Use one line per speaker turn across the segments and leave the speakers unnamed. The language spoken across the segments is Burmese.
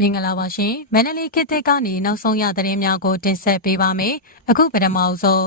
မင်္ဂလာပါရှင်မန္တလေးခေတ်သစ်ကနေနောက်ဆုံးရသတင်းများကို တင်ဆက်ပေးပါမယ်အခုပထမအဆုံး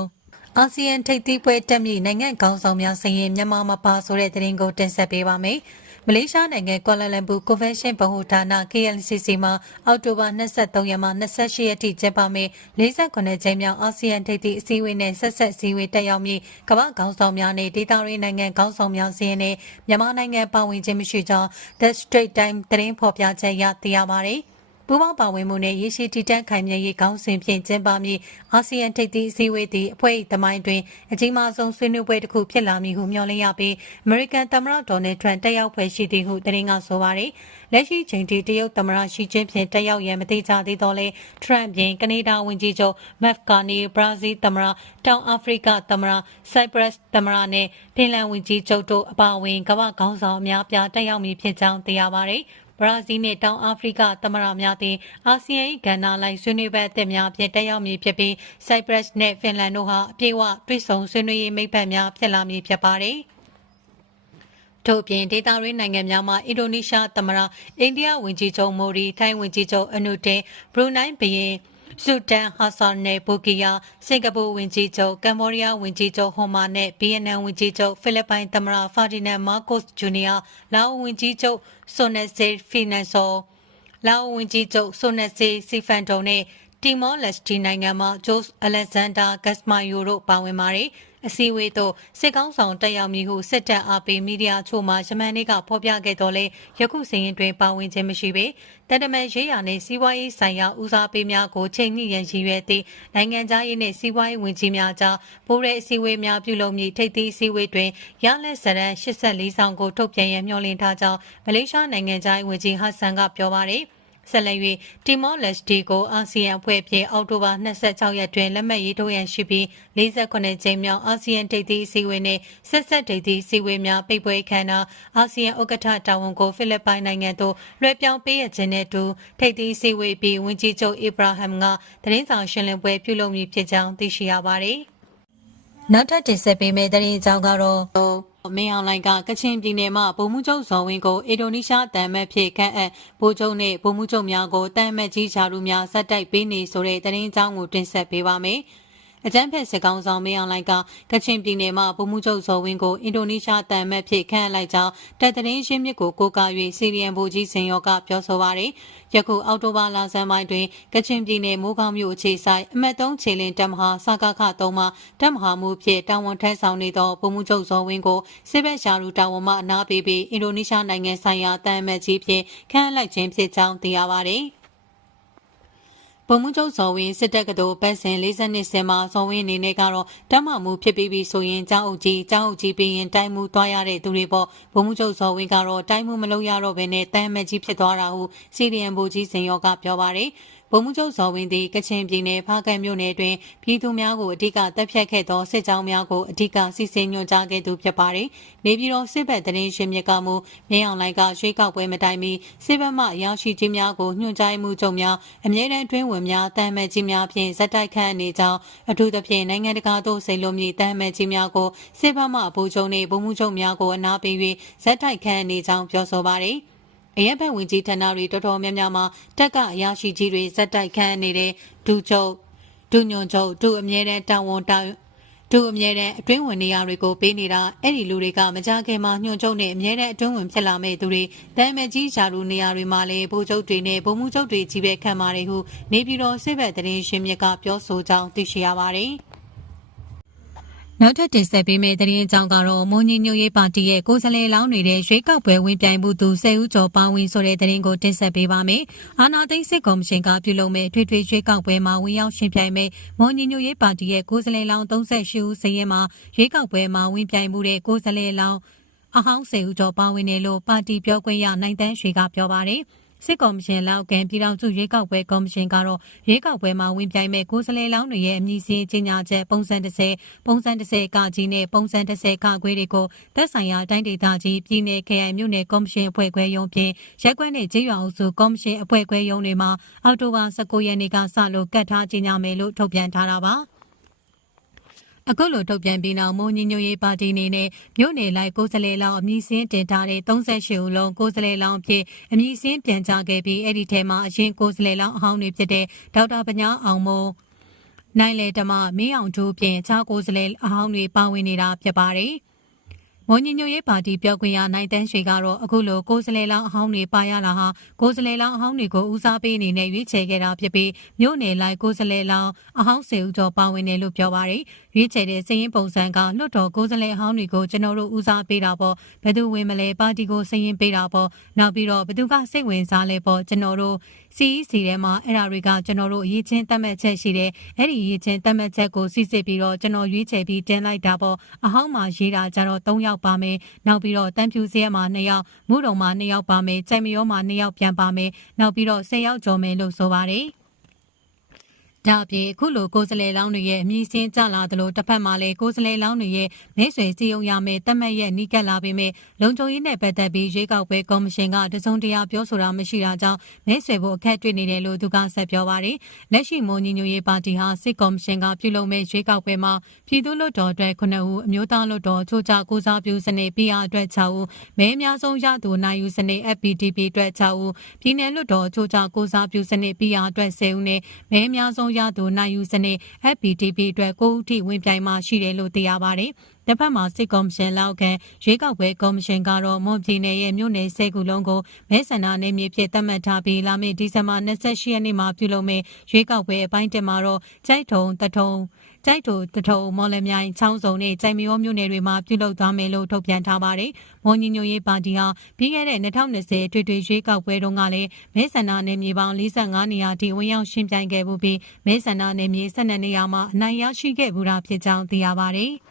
အာဆီယံထိပ်သီးပွဲတက်မြေနိုင်ငံခေါင်းဆောင်များစရင်မြန်မာမပါဆိုတဲ့သတင်းကိုတင်ဆက်ပေးပါမယ်။မလေးရှားနိုင်ငံကွာလာလမ်ပူကွန်ဗင်းရှင်းဗဟိုဌာန KLCC မှာအောက်တိုဘာ23ရက်မှ28ရက်ထိကျင်းပမယ့်58ကြိမ်မြောက်အာဆီယံထိပ်သီးအစည်းအဝေးနဲ့ဆက်ဆက်စည်းဝေးတက်ရောက်မည်ကမ္ဘာခေါင်းဆောင်များနဲ့ဒေသရင်းနိုင်ငံခေါင်းဆောင်များစည်းနဲ့မြန်မာနိုင်ငံပါဝင်ခြင်းမရှိကြောင်း The Strait Time သတင်းဖော်ပြချက်ရသိရပါတယ်။ပူးပေါင်းပါဝင်မှုနဲ့ရေရှည်တည်တံ့ခိုင်မြဲရေးခေါင်းစဉ်ဖြင့်ကျင်းပမည်အာဆီယံထိပ်သီးအစည်းအဝေးသည်အဖွဲ့၏သမိုင်းတွင်အကြီးမားဆုံးဆွေးနွေးပွဲတစ်ခုဖြစ်လာမည်ဟုမျှော်လင့်ရပြီးအမေရိကန်သမ္မတဒေါ်နယ်ထရန့်တက်ရောက်ဖွယ်ရှိသည်ဟုသတင်းကဆိုပါရယ်လက်ရှိချိန်ထိတရုတ်သမ္မတရှီကျင်းဖြင့်တက်ရောက်ရန်မတိကျသေးတော့လဲထရန့်ပြင်ကနေဒါဝန်ကြီးချုပ်မက်ကာနီဘရာဇီးသမ္မတတောင်အာဖရိကသမ္မတဆိုက်ပရပ်သမ္မတနဲ့ဖင်လန်ဝန်ကြီးချုပ်တို့အပါအဝင်ကမ္ဘာခေါင်းဆောင်အများပြားတက်ရောက်မည်ဖြစ်ကြောင်းသိရပါရယ်။ဘရာဇီးနှင့်တောင်အာဖရိကသမရများသည့်အာဆီယံ၏ကဏ္ဍလိုက်ဆွေးနွေးပွဲအသစ်များဖြင့်တက်ရောက်မည်ဖြစ်ပြီး Cyprus နှင့် Finland တို့ဟာအပြည့်အဝတွဲဆောင်ဆွေးနွေးရေးမိဘများဖြစ်လာမည်ဖြစ်ပါသည်ထို့အပြင်ဒေသရင်းနိုင်ငံများမှာအင်ဒိုနီးရှားသမ္မတအိန္ဒိယဝန်ကြီးချုပ်မိုဒီထိုင်းဝန်ကြီးချုပ်အနုတင်ဘရူနိုင်းဘရင်ဆူဒန်ဟာဆန်နဲ့ဘူကီယာစင်ကာပူဝန်ကြီးချုပ်ကမ္ဘောဒီးယားဝန်ကြီးချုပ်ဟွန်မာနဲ့ဗီယက်နမ်ဝန်ကြီးချုပ်ဖိလစ်ပိုင်သမ္မတဖာဒီနန်မာကိုစ်ဂျူနီယာလာအိုဝန်ကြီးချုပ်ဆိုနက်ဆေဖီနန်ဆိုလာအိုဝန်ကြီးချုပ်ဆိုနက်ဆေစီဖန်တုံနဲ့တီမောလက်စတီနိုင်ငံမှာဂျိုးအလက်ဇန်ဒါဂတ်မိုင်ယိုတို့ပါဝင်ပါတယ်။အစည်းအဝေးသို့စစ်ကောင်းဆောင်တက်ရောက်မည်ဟုစစ်တပ်အားပေးမီဒီယာချို့မှယမန်နေ့ကဖော်ပြခဲ့တော်လဲယခုစည်ရင်တွင်ပါဝင်ခြင်းမရှိပေတန်တမန်ရေးရာနှင့်စီးပွားရေးဆိုင်ရာဦးစားပေးများကိုချိန်ညှိရန်ရည်ရွယ်သည့်နိုင်ငံသားရေးနှင့်စီးပွားရေးဝန်ကြီးများကြားပိုးရဲအစည်းအဝေးများပြုလုပ်မည်ထိပ်သီးအစည်းအဝေးတွင်ရလက်စရန်84ဆောင်ကိုထုတ်ပြန်ရန်မျှော်လင့်ထားကြောင်းမလေးရှားနိုင်ငံသားရေးဝန်ကြီးဟာဆန်ကပြောပါရယ်။ဆက်လက်၍တီမောလက်စ်ဒီကိုအာဆီယံအဖွဲ့ဖြင့်အောက်တိုဘာ26ရက်တွင်လက်မှတ်ရေးထိုးရန်ရှိပြီး48ကြိမ်မြောက်အာဆီယံဒိတ်သီးအစည်းအဝေးနှင့်ဆက်ဆက်ဒိတ်သီးအစည်းအဝေးများပိတ်ပွဲခမ်းနားအာဆီယံဥက္ကဋ္ဌတာဝန်ကိုဖိလစ်ပိုင်နိုင်ငံသို့လွှဲပြောင်းပေးရခြင်းနဲ့အတူဒိတ်သီးအစည်းအဝေးပြီးဝန်ကြီးချုပ်အီဗရာဟမ်ကသတင်းစာရှင်းလင်းပွဲပြုလုပ်မည်ဖြစ်ကြောင်းသိရှိရပါသည်
။နောက်ထပ်တင်ဆက်ပေးမယ့်သတင်းအကြောင်းကတော့
မင်းအောင်လိုင်ကကချင်ပြည်နယ်မှာဗိုလ်မှူးချုပ်ဇော်ဝင်းကိုအင်ဒိုနီးရှားတန်မတ်ဖြစ်ခန့်အပ်ဗိုလ်ချုပ်နဲ့ဗိုလ်မှူးချုပ်များကိုတန်မတ်ကြီးရှာလူများဇက်တိုက်ပေးနေဆိုတဲ့သတင်းကြောင်းကိုတင်ဆက်ပေးပါမယ်။အကြမ်းဖက်စစ်ကောင်ဆောင်မင်းအောင်လိုင်ကကချင်ပြည်နယ်မှာဗိုလ်မှူးချုပ်ဇော်ဝင်းကိုအင်ဒိုနီးရှားတန်မက်ဖြစ်ခန့်လိုက်ကြောင်းတပ်သတင်းရှင်းမြစ်ကိုကိုကာ၍စီရီယံဗိုလ်ကြီးစင်ရောကပြောဆိုပါရယ်ယခုအောက်တိုဘာလဆန်းပိုင်းတွင်ကချင်ပြည်နယ်မိုးကောင်းမြို့အခြေဆိုင်အမတ်၃ခြေလင်းတပ်မဟာစကခ၃မှာတပ်မဟာမှုဖြစ်တာဝန်ထမ်းဆောင်နေသောဗိုလ်မှူးချုပ်ဇော်ဝင်းကိုစစ်ဘက်ရှာရူတာဝန်မှအနာပေးပြီးအင်ဒိုနီးရှားနိုင်ငံဆိုင်ရာတန်မက်ကြီးဖြင့်ခန့်လိုက်ခြင်းဖြစ်ကြောင်းသိရပါရယ်။ဗိုလ်မှူးချုပ်ဇော်ဝင်းစစ်တပ်ကတော်ပတ်စဉ်40နှစ်ဆယ်မှာဇော်ဝင်းအနေနဲ့ကတော့တမမှုဖြစ်ပြီးပြီဆိုရင်ကျောင်းအုပ်ကြီးကျောင်းအုပ်ကြီးပြီးရင်တိုင်းမှုသွားရတဲ့သူတွေပေါ့ဗိုလ်မှူးချုပ်ဇော်ဝင်းကတော့တိုင်းမှုမလုပ်ရတော့ဘဲနဲ့တိုင်းမက်ကြီးဖြစ်သွားတာဟုစီရီယံဗိုလ်ကြီးစင်ယောကပြောပါတယ်။ဗိုလ်မှူးချုပ်ဇော်ဝင်းသည်ကချင်ပြည်နယ်ဖားကန့်မြို့နယ်တွင်ပြည်သူများကိုအဓိကတပ်ဖြတ်ခဲ့သောစစ်ကြောင်းများကိုအဓိကစီစဉ်ညွှန်ကြားခဲ့သူဖြစ်ပါတယ်။နေပြည်တော်စစ်ဘက်တရင်ရှင်မြစ်ကမူမြေအောင်လိုင်ကရွေးကောက်ပွဲမတိုင်မီစစ်ဘက်မှရရှိခြင်းများကိုညွှန်ကြားမှုချုပ်များအမြဲတမ်းတွင်းဝင်များတမ်းမဲ့ကြီးများဖြင့်ဇက်တိုက်ခန့်နေကြောင်းအထူးသဖြင့်နိုင်ငံတကာသို့စိန်လုံးမြေတမ်းမဲ့ကြီးများကိုစစ်ဘက်မှဗိုလ်ချုပ်နှင့်ဗိုလ်မှူးချုပ်များကိုအနာပေး၍ဇက်တိုက်ခန့်နေကြောင်းပြောဆိုပါတယ်။အရက်ဘက်ဝင်ကြီးဌာနတွေတော်တော်များများမှာ တက်ကအရာရှိကြီးတွေဇက်တိုက်ခန်းနေတဲ့ဒူချုပ်ဒူညွန်ချုပ်ဒူအမြဲတမ်းတာဝန်တာဒူအမြဲတမ်းအတွင်းဝင်နေရာတွေကိုပေးနေတာအဲ့ဒီလူတွေကမကြခင်မှာညွန်ချုပ်နဲ့အမြဲတမ်းအတွင်းဝင်ဖြစ်လာမဲ့သူတွေတမ်းမကြီးယာလူနေရာတွေမှာလည်းဗိုလ်ချုပ်တွေနဲ့ဗိုလ်မှူးချုပ်တွေကြီးပဲခံပါတယ်ဟုနေပြည်တော်စစ်ဘက်သတင်းရှင်မြစ်ကပြောဆိုကြောင်းသိရှိရပါတယ်။
နောက်ထပ်တင်ဆက်ပေးမယ့်သတင်းအကြောင်းကတော့မွန်ညညုတ်ရေးပါတီရဲ့ကိုယ်စားလှယ်လောင်းနေတဲ့ရွေးကောက်ပွဲဝင်ပြိုင်မှုသူ၁၀ဦးကျော်ပါဝင်ဆိုတဲ့သတင်းကိုတင်ဆက်ပေးပါမယ်။အာနာသိန်းစစ်ကော်မရှင်ကပြုလုပ်မဲ့ထွေထွေရွေးကောက်ပွဲမှာဝင်ရောက်ရှင်ပြိုင်မဲ့မွန်ညညုတ်ရေးပါတီရဲ့ကိုယ်စားလှယ်လောင်း၃၈ဦးစရင်မှာရွေးကောက်ပွဲမှာဝင်ပြိုင်မှုတဲ့ကိုယ်စားလှယ်လောင်းအဟောင်း၁၀ဦးကျော်ပါဝင်တယ်လို့ပါတီပြောခွင့်ရနိုင်တန်းရွှေကပြောပါတယ်။စစ်ကော်မရှင်လောက်ကပြည်ထောင်စုရွေးကောက်ပွဲကော်မရှင်ကတော့ရွေးကောက်ပွဲမှာဝင်ပြိုင်မဲ့ကိုယ်စားလှယ်လောင်းတွေရဲ့အမည်စင်းကြေညာချက်ပုံစံ30ပုံစံ30ကကြီးနဲ့ပုံစံ30ကခွဲတွေကိုသက်ဆိုင်ရာတိုင်းဒေသကြီးပြည်နယ်ခရိုင်မြို့နယ်ကော်မရှင်အဖွဲ့ခွဲရုံးဖြင့်ရက်ကွက်နဲ့ကြေးရွာအုပ်စုကော်မရှင်အဖွဲ့ခွဲရုံးတွေမှာအောက်တိုဘာ19ရက်နေ့ကစလို့ကတ်ထားကြေညာမယ်လို့ထုတ်ပြန်ထားတာပါ။အခုလိုထုတ်ပြန်ပြီးနောက်မွန်ညညရေးပါတီအနေနဲ့မြို့နယ်လိုက်ကိုယ်စားလှယ်လောင်းအမည်စင်းတင်ထားတဲ့38ဦးလုံးကိုယ်စားလှယ်လောင်းအဖြစ်အမည်စင်းပြန်ကြားခဲ့ပြီးအဲ့ဒီထဲမှာအရင်ကိုယ်စားလှယ်လောင်းအဟောင်းတွေဖြစ်တဲ့ဒေါက်တာပညာအောင်မိုးနိုင်လေတမမင်းအောင်တို့ပြင်ခြားကိုယ်စားလှယ်အဟောင်းတွေပါဝင်နေတာဖြစ်ပါတယ်။မွန်ညညရေးပါတီပြောခွင့်ရနိုင်တန်းရွှေကတော့အခုလိုကိုယ်စလဲလောင်းအဟောင်းတွေပါရလာဟာကိုယ်စလဲလောင်းအဟောင်းတွေကိုဦးစားပေးအနေနဲ့ရွေးချယ်ခဲ့တာဖြစ်ပြီးမြို့နယ်လိုက်ကိုယ်စလဲလောင်းအဟောင်း၁၀ဦးကျော်ပါဝင်တယ်လို့ပြောပါတယ်ရွေးချယ်တဲ့စည်ရင်ပုံစံကလွှတ်တော်ကိုယ်စားလှယ်ဟောင်းတွေကိုကျွန်တော်တို့ဦးစားပေးတာပေါ့ဘယ်သူဝင်မလဲပါတီကိုစည်ရင်ပေးတာပေါ့နောက်ပြီးတော့ဘယ်သူကစိတ်ဝင်စားလဲပေါ့ကျွန်တော်တို့ CEC ထဲမှာအဲ့ဒါတွေကကျွန်တော်တို့အရေးချင်းတတ်မှတ်ချက်ရှိတယ်အဲ့ဒီအရေးချင်းတတ်မှတ်ချက်ကိုစစ်စစ်ပြီးတော့ကျွန်တော်ရွေးချယ်ပြီးတင်လိုက်တာပေါ့အဟောင်းမှာရေးတာကြတော့၃ယောက်ပါမယ်နောက်ပြီးတော့တန်ဖြူစရက်မှာ၂ယောက်မုတုံမှာ၂ယောက်ပါမယ်ကြိုင်မရောမှာ၂ယောက်ပြန်ပါမယ်နောက်ပြီးတော့၁၀ယောက်ကျော်မယ်လို့ဆိုပါတယ်ဒါအပြင်ခုလိုကိုယ်စလဲလောင်းတွေရဲ့အမြင်စင်းကြလာသလိုတစ်ဖက်မှာလည်းကိုယ်စလဲလောင်းတွေရဲ့မိတ်ဆွေစည်းရုံးရမယ်တတ်မှတ်ရဲ့နှိကက်လာပေမဲ့လုံခြုံရေးနဲ့ပတ်သက်ပြီးရွေးကောက်ပွဲကော်မရှင်ကတစုံတရာပြောဆိုတာမရှိတာကြောင့်မိတ်ဆွေဖို့အခက်တွေ့နေတယ်လို့သူကဆက်ပြောပါတယ်။လက်ရှိမွန်ညီညွတ်ရေးပါတီဟာစစ်ကော်မရှင်ကပြုလုပ်မဲ့ရွေးကောက်ပွဲမှာပြည်သူ့လွှတ်တော်အတွက်9ဦးအမျိုးသားလွှတ်တော်ချိုးချကိုစားပြုစနစ် PR အတွက်6ဦးမဲအများဆုံးရသူနိုင်ယူစနစ် FPDP အတွက်6ဦးပြည်내လွှတ်တော်ချိုးချကိုစားပြုစနစ် PR အတွက်10ဦးနဲ့မဲအများဆုံးရသူနိုင်ယူစနစ် FPTP အတွက်ကိုဦးထိဝင်ပြိုင်မှရှိတယ်လို့သိရပါတယ်။တဖက်မှာစစ်ကော်မရှင်လောက်ခံရွေးကောက်ပွဲကော်မရှင်ကတော့မွန်ပြည်နယ်ရဲ့မြို့နယ်၁၀ခုလုံးကိုမဲဆန္ဒနယ်မြေဖြစ်သတ်မှတ်ထားပြီးလာမည့်ဒီဇင်ဘာ28ရက်နေ့မှာပြုလုပ်မယ့်ရွေးကောက်ပွဲအပိုင်းတက်မှာတော့ကြိုက်ထုံတထုံကြိုက်တူတထုံမော်လမြိုင်ချောင်းစုံနဲ့ကြိုင်မရောမြို့နယ်တွေမှာပြုလုပ်သွားမယ်လို့ထုတ်ပြန်ထားပါတယ်။မွန်ညီညွတ်ရေးပါတီဟာပြီးခဲ့တဲ့2020အထွေထွေရွေးကောက်ပွဲတုန်းကလည်းမဲဆန္ဒနယ်မြေပေါင်း45နေရာထိဝင်ရောက်ရှင်ပြိုင်ခဲ့မှုပြီးမဲဆန္ဒနယ်မြေ12နေရာမှာအနိုင်ရရှိခဲ့မှုတာဖြစ်ကြောင်းသိရပါတယ်။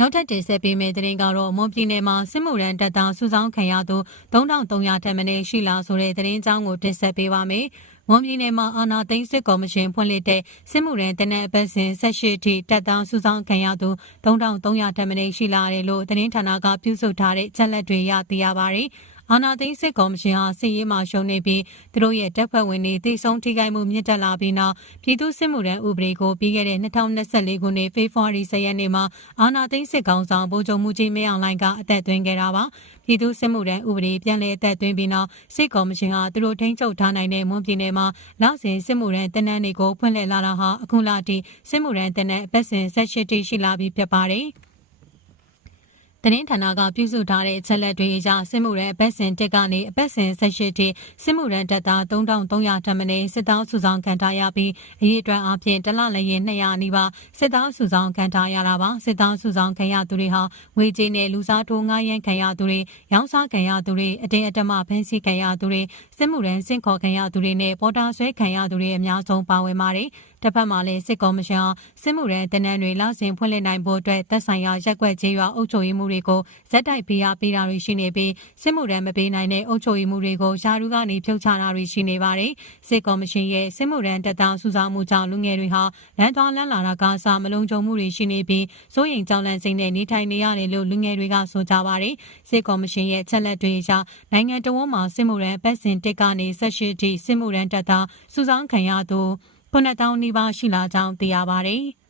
နောက်ထပ်တင်ဆက်ပေးမယ့်သတင်းကတော့မွန်ပြည်နယ်မှာစစ်မှုရန်တပ်သားစုဆောင်းခံရသူ3300ထက်မနည်းရှိလာဆိုတဲ့သတင်းအကြောင်းကိုတင်ဆက်ပေးပါမယ်။မွန်ပြည်နယ်မှာအာနာသိန်းစစ်ကော်မရှင်ဖွင့်လှစ်တဲ့စစ်မှုရန်တနက်အပတ်စဉ်18ထိတပ်သားစုဆောင်းခံရသူ3300ထက်မနည်းရှိလာတယ်လို့သတင်းဌာနကပြုစုထားတဲ့ချက်လက်တွေရသိရပါတယ်။အာဏာသိမ်းစစ်ကောင်မရှင်ဟာစစ်ရေးမှရှုံနေပြီးသူတို့ရဲ့တပ်ဖွဲ့ဝင်တွေတိုက်ဆုံထိခိုက်မှုမြင့်တက်လာပြီးနောက်ပြည်သူစစ်မှုထမ်းဥပဒေကိုပြီးခဲ့တဲ့2024ခုနှစ်ဖေဖော်ဝါရီ10ရက်နေ့မှာအာဏာသိမ်းစစ်ကောင်ဆောင်ဗိုလ်ချုပ်မှုကြီးမင်းအောင်လှိုင်ကအသက်သွင်းခဲ့တာပါပြည်သူစစ်မှုထမ်းဥပဒေပြန်လည်အသက်သွင်းပြီးနောက်စစ်ကောင်မရှင်ဟာသူတို့ထိန်းချုပ်ထားနိုင်တဲ့မွန်ပြည်နယ်မှာလစဉ်စစ်မှုထမ်းတနန်းတွေကိုဖွင့်လှစ်လာတာဟာအခုလတည်းစစ်မှုထမ်းတနန်းအပတ်စဉ်18တိရှိလာပြီးဖြစ်ပါတယ်သတင်းဌာနကပြုစုထားတဲ့ချက်လက်တွေအရစစ်မှုရဲအပတ်စဉ်တက်ကနေအပတ်စဉ်၁၈ထိစစ်မှုရဲတပ်သား3300ထပ်မင်းစစ်သားစုဆောင်ခံထားရပြီးအရေးအတွက်အပြင်တလလည်းရင်200နီးပါးစစ်သားစုဆောင်ခံထားရတာပါစစ်သားစုဆောင်ခံရသူတွေဟာငွေကြေးနဲ့လူစားထိုးငားရမ်းခံရသူတွေရောင်းစားခံရသူတွေအတင်းအဓမ္မဖမ်းဆီးခံရသူတွေစစ်မှုရဲစင့်ခေါ်ခံရသူတွေနဲ့ပေါ်တာဆွဲခံရသူတွေအများဆုံးပါဝင်ပါတယ်။။တစ်ဖက်မှာလည်းစစ်ကောမရှင်စစ်မှုရဲတနန်းတွေလစဉ်ဖွင့်လှစ်နိုင်ဖို့အတွက်သက်ဆိုင်ရာရက်ွက်ချင်းရွာအုပ်ချုပ်ရေးမှုတွေကိုဇက်တိုက်ပေးရပေးတာတွေရှိနေပြီးစစ်မှုရဲမပေးနိုင်တဲ့အုပ်ချုပ်ရေးမှုတွေကိုယာရုကနေဖြုတ်ချတာတွေရှိနေပါတယ်။စစ်ကောမရှင်ရဲ့စစ်မှုရဲတပ်သားစုဆောင်မှုကြောင့်လူငယ်တွေဟာလမ်းသွားလမ်းလာတာကအစာမလုံခြုံမှုတွေရှိနေပြီးစိုးရိမ်ကြောက်လန့်စိတ်နဲ့နေထိုင်နေရတယ်လို့လူငယ်တွေကဆိုကြပါတယ်။စစ်ကောမရှင်ရဲ့ချက်လက်တွေအရနိုင်ငံတော်မှာစစ်မှုရဲပတ်စဉ်တက်ကနေ၁၈ထိစစ်မှုရဲတပ်သားစုဆောင်ခံရသူ9000နီးပါးရှိလာကြောင်းသိရပါတယ်။